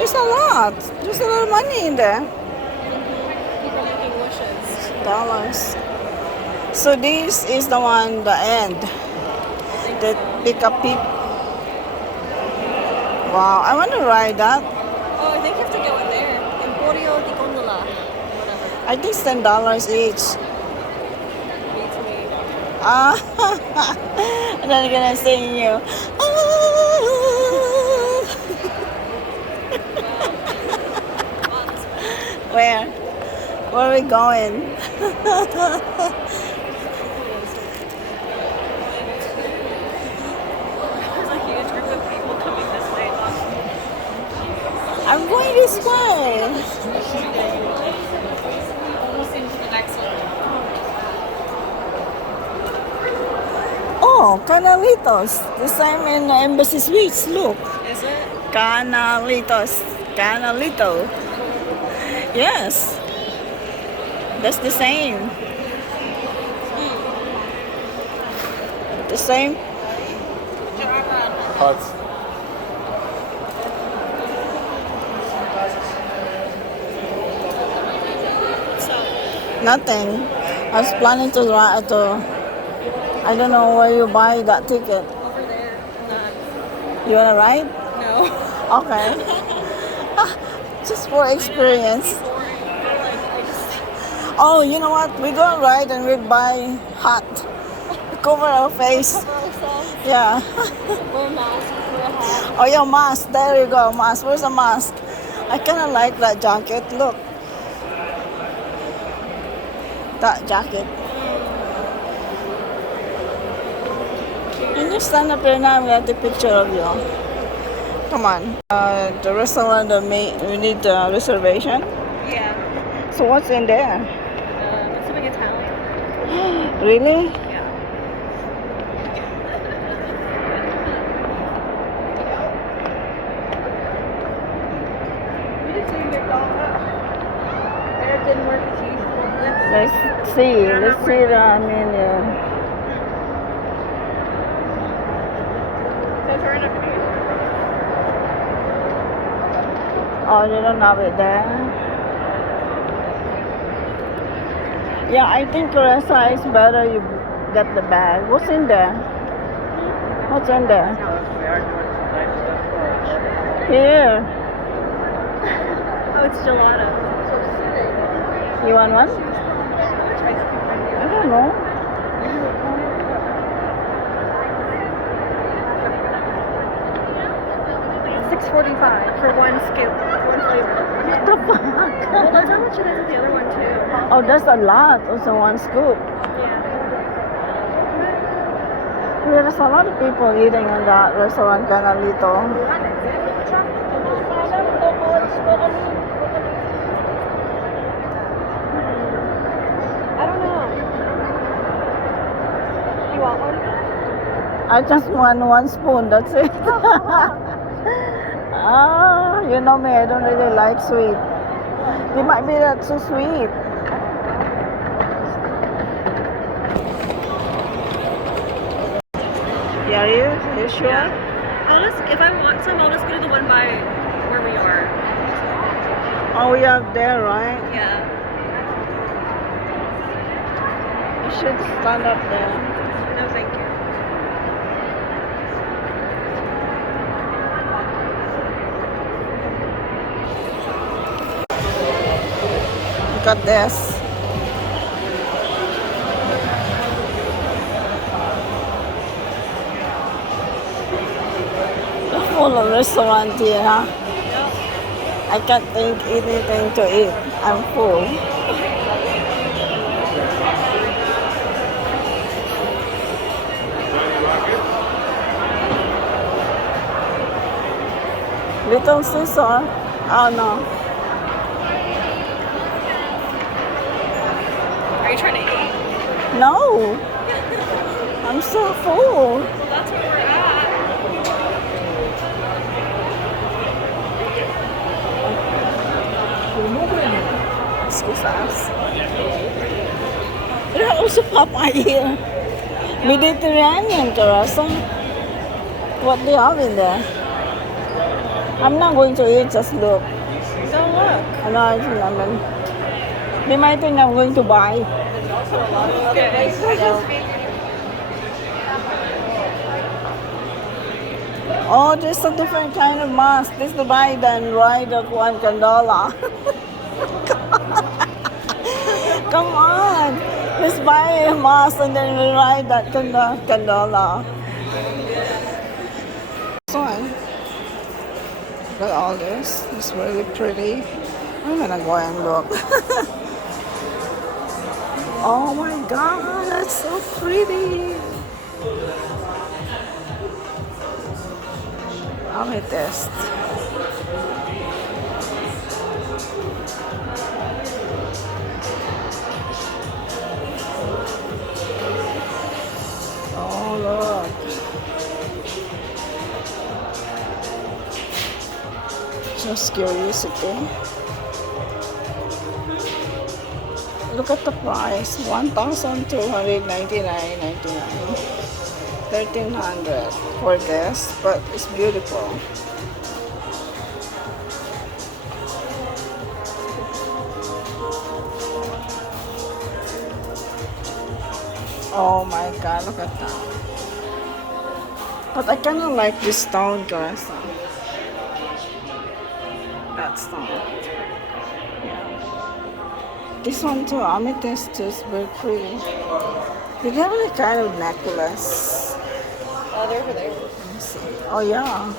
There's a lot. There's a lot of money in there. People making wishes. Dollars. So this is the one, the end. That pick up people. Wow, I want to ride that. Oh, I think you have to go in there. Emporio di Gondola. Whatever. I think it's $10 each. Beats me. Ah, and then I'm gonna sing you. Ah. Where? Where are we going? There's a huge group of people coming this way. I'm going this way. Almost into the next one. Oh, Canalitos. The same in Embassy Suites. Look. Is it? Canalitos. Canalito. Yes. That's the same. The same. Huts. Nothing. I was planning to I don't know where you buy that ticket. Over there. You wanna ride? No. Okay. Just for experience. Oh, you know what? We go ride and we buy hat. Cover our face. Yeah. Wear a mask. Wear a hat. Oh, yeah, mask. There you go, mask. Where's the mask? I kind of like that jacket. Look. That jacket. Can you stand up here now? We have the picture of you. Come on. The restaurant, we need the reservation. Yeah. So what's in there? It's something Italian. Really? Yeah. We just didn't get called up. And it didn't work as usual. Let's see. Let's see the menu. So turn up here. Oh, they don't have it there. Yeah, I think Teresa is better you get the bag. What's in there? What's in there? Here. Oh, it's gelato. You want one? I don't know. $6.45 for one scoop, one flavor. What the fuck? Well, that's how much it is with the other one too. Oh, that's a lot. Also one scoop. Yeah. There's a lot of people eating in that restaurant, Canalito. I don't know. You want one? I just want one spoon, that's it. Ah, you know me, I don't really like sweet. They might be that too sweet. Yeah, are you sure? Yeah. If I want some, I'll just go to the one by where we are. Oh, we have there, right? Yeah. You should stand up there. No, thank you. Look at this. Full of restaurant here, huh? I can't think anything to eat. I'm full. Little Caesar? Oh no. Are you trying to eat? No. I'm so full. Well, that's where we're at. Excuse us. There are also Popeye here. Mediterranean, Teresa. What do you have in there? I'm not going to eat, just look. Don't look. Ano, I remember. They might think I'm going to buy. There's also a lot of other places. Oh, there's a different kind of mask. This is the ride and ride of one gondola. Come on. Let's buy a mask and then we ride that gondola. This one. Look at all this. It's really pretty. I'm gonna go and look. Oh my god, that's so pretty. Amethyst. Oh look. Just curiosity. Look at the price. 1,299.99. 1,300 for this, but it's beautiful. Oh my god, look at that. But I kind of like this stone, guys. That stone. Yeah. This one too, amethyst too, is very pretty. They have any kind of necklace. Oh, they're over there. Let me see. Oh yeah.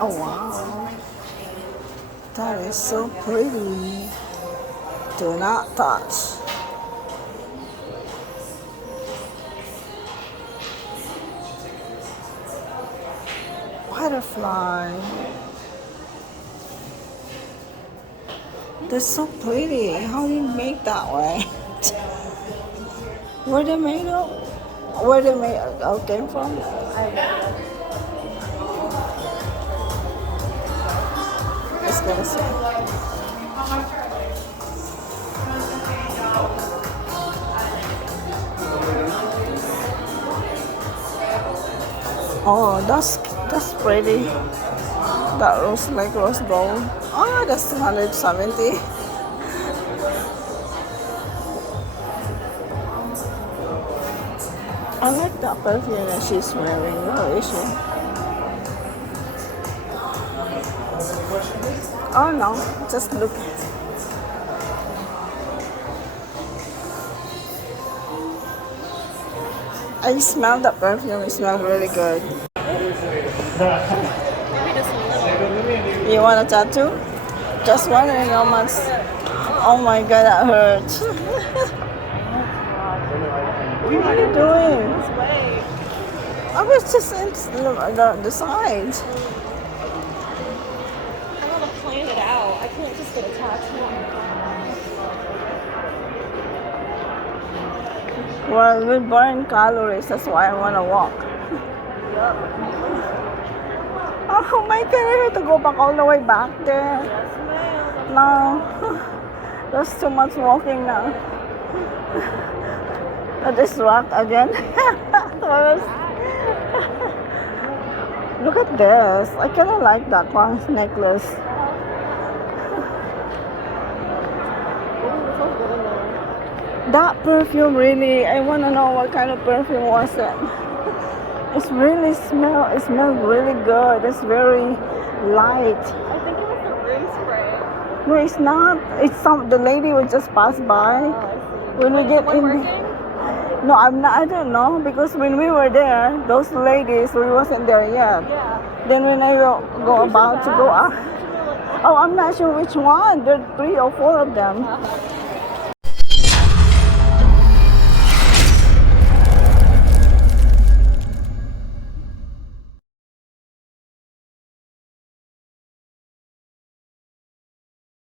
Oh wow. That is so pretty. Do not touch. Butterfly. That's so pretty. How do you make that way? Where they made it? Where they made it came from? Let's go to see. Oh, that's pretty. That rose like rose gold. Oh, that's 270. I like that perfume that she's wearing. Where is she? Oh no, just look. I smell that perfume. It smells really good. Maybe just a little. You want a tattoo? Just wondering how much. Oh my god, that hurts. What are you doing? This way. I was just in the sides. I want to plan it out. I can't just get a tattoo. Well, we burn calories. That's why I want to walk. Oh my god, I have to go back all the way back there. Yes, ma'am. No, there's too much walking now. I just walk again. Look at this. I kind of like that one necklace. That perfume really, I want to know what kind of perfume was it. It smells really good. It's very light. I think it was the room spray. No, it's not. The lady would just pass by. Oh, I see. When we get One in, working? no, I don't know, because when we were there, those ladies, we wasn't there yet. Yeah. Then when I go about to go out, oh, I'm not sure which one. There are 3 or 4 of them. Uh-huh.